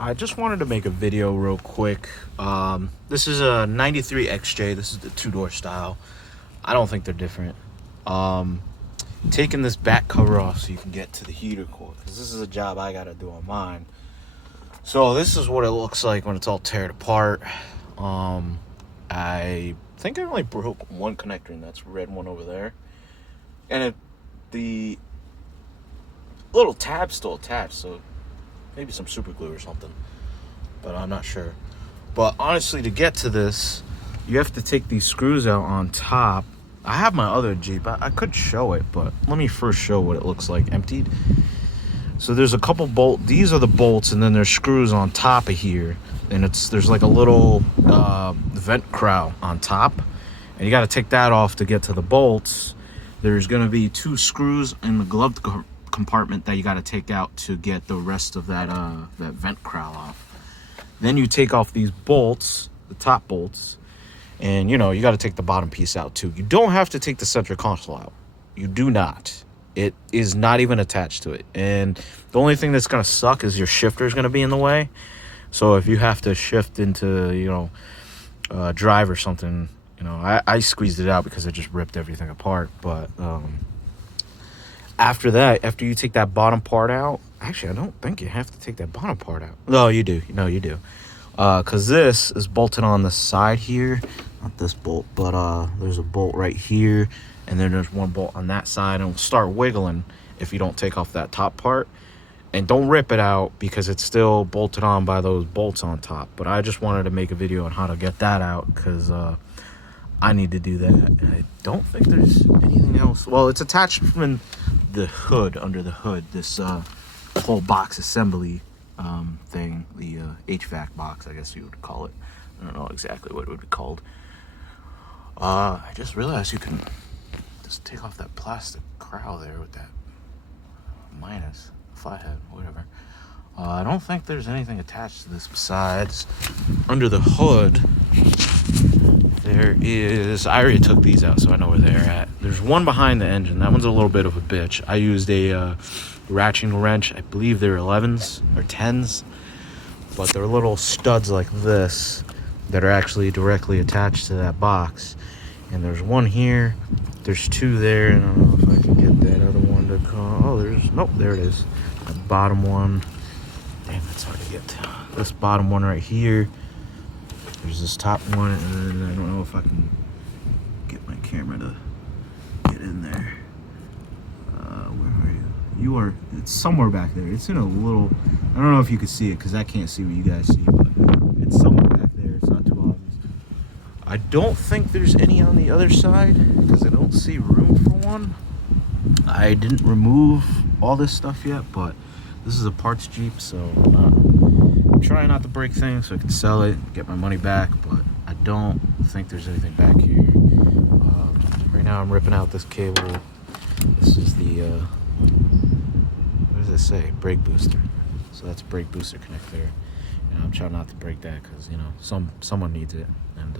I just wanted to make a video real quick. This is a 93 XJ. This is the two-door style. I don't think they're different. Taking this back cover off so you can get to the heater core, because this is a job I gotta do on mine. So this is what it looks like when it's all teared apart. I think I only broke one connector, and that's red one over there. And the little tab's still attached, so maybe some super glue or something, but I'm not sure. But honestly, to get to this, you have to take these screws out on top. I have my other Jeep. I could show it, but let me first show what it looks like emptied. So there's a couple bolts. These are the bolts, and then there's screws on top of here, and there's like a little vent crown on top, and you got to take that off to get to the bolts. There's going to be two screws in the glove compartment that you got to take out to get the rest of that vent crown off. Then you take off these bolts, the top bolts, and you got to take the bottom piece out too. You don't have to take the center console out. You do not. It is not even attached to it, and the only thing that's going to suck is your shifter is going to be in the way. So if you have to shift into drive or something, I squeezed it out because it just ripped everything apart. But after that, after you take that bottom part out, actually, I don't think you have to take that bottom part out. No, you do. No, you do. Because this is bolted on the side here. Not this bolt, but there's a bolt right here. And then there's one bolt on that side. And it'll start wiggling if you don't take off that top part. And don't rip it out because it's still bolted on by those bolts on top. But I just wanted to make a video on how to get that out because I need to do that. And I don't think there's anything else. Well, it's attached from the hood, under the hood, this whole box assembly thing, the HVAC box, I guess you would call it. I don't know exactly what it would be called. I just realized you can just take off that plastic crown there with that minus flathead, whatever. I don't think there's anything attached to this besides under the hood. There is, I already took these out, so I know where they're at. There's one behind the engine. That one's a little bit of a bitch. I used a ratcheting wrench. I believe they're 11s or 10s, but they're little studs like this that are actually directly attached to that box. And there's one here. There's two there. I don't know if I can get that other one to come. Oh, nope, there it is. The bottom one. Damn, that's hard to get to. This bottom one right here. There's this top one, and then I don't know if I can get my camera to get in there. Where are you? It's somewhere back there. It's in a little, I don't know if you can see it because I can't see what you guys see, but it's somewhere back there. It's not too obvious. I don't think there's any on the other side because I don't see room for one. I didn't remove all this stuff yet, but this is a parts Jeep, so I'm trying not to break things so I can sell it, get my money back, but I don't think there's anything back here. Right now I'm ripping out this cable. This is the, what does it say? Brake booster. So that's brake booster connector. And I'm trying not to break that because, someone needs it. And,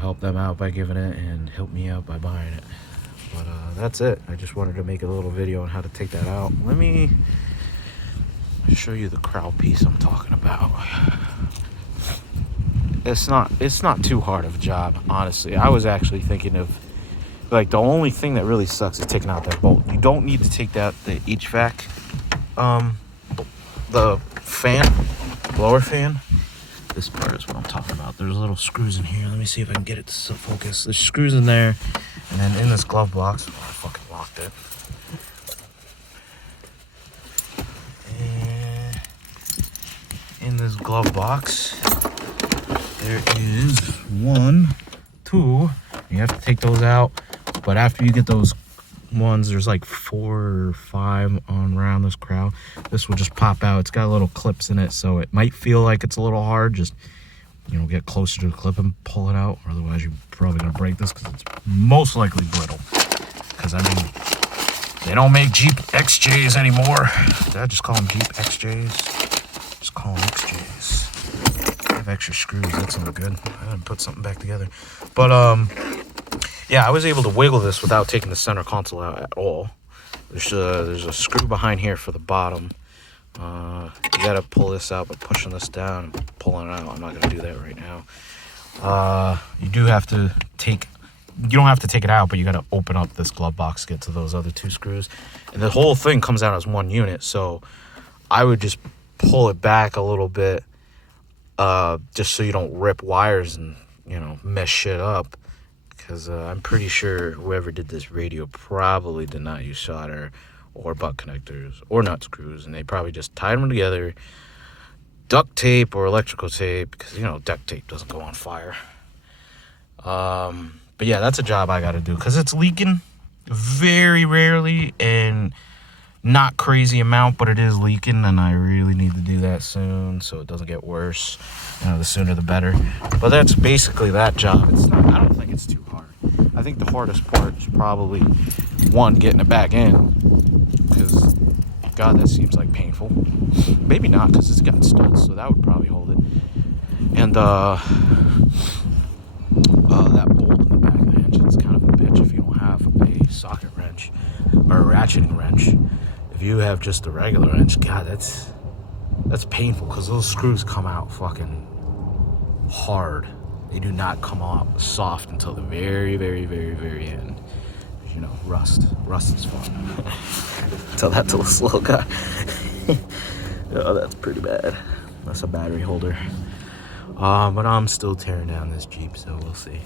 help them out by giving it and help me out by buying it. But that's it. I just wanted to make a little video on how to take that out. Let me show you the crown piece I'm talking about. It's not too hard of a job, honestly. I was actually thinking of, the only thing that really sucks is taking out that bolt. You don't need to take out the HVAC, the fan, blower fan. This part is what I'm talking about. There's little screws in here. Let me see if I can get it to focus. There's screws in there, and then in this glove box, I fucking locked it. And in this glove box, there is 1, 2. You have to take those out, but after you get those ones, there's like 4 or 5 on around this crown. This will just pop out. It's got little clips in it, so it might feel like it's a little hard. Just get closer to the clip and pull it out, or otherwise you're probably gonna break this because it's most likely brittle. Because they don't make Jeep XJs anymore. Did I just call them Jeep XJs? Just call them XJs. I have extra screws. That's not good. I gotta put something back together. But yeah, I was able to wiggle this without taking the center console out at all. There's a screw behind here for the bottom. You gotta pull this out by pushing this down and pulling it out. I'm not gonna do that right now. You do have to take, you don't have to take it out, but you gotta open up this glove box to get to those other 2 screws. And the whole thing comes out as one unit, so I would just pull it back a little bit, just so you don't rip wires and, you know, mess shit up. Because I'm pretty sure whoever did this radio probably did not use solder or butt connectors or nut screws, and they probably just tied them together, duct tape or electrical tape, because, you know, duct tape doesn't go on fire. But yeah, that's a job I gotta do, because it's leaking very rarely and not crazy amount, but it is leaking, and I really need to do that soon so it doesn't get worse. You know, the sooner the better. But that's basically that job. It's not, I don't think it's too hard. I think the hardest part is probably, one, getting it back in, because God, that seems like painful. Maybe not, because it's got studs, so that would probably hold it. And that bolt in the back of the engine's kind of a bitch if you don't have a socket wrench or a ratcheting wrench. If you have just a regular wrench, God, that's painful, because those screws come out fucking hard. They do not come out soft until the very, very, very, very end. You know, rust is fun. Tell that to this little guy. Oh, that's pretty bad. That's a battery holder. But I'm still tearing down this Jeep, so we'll see.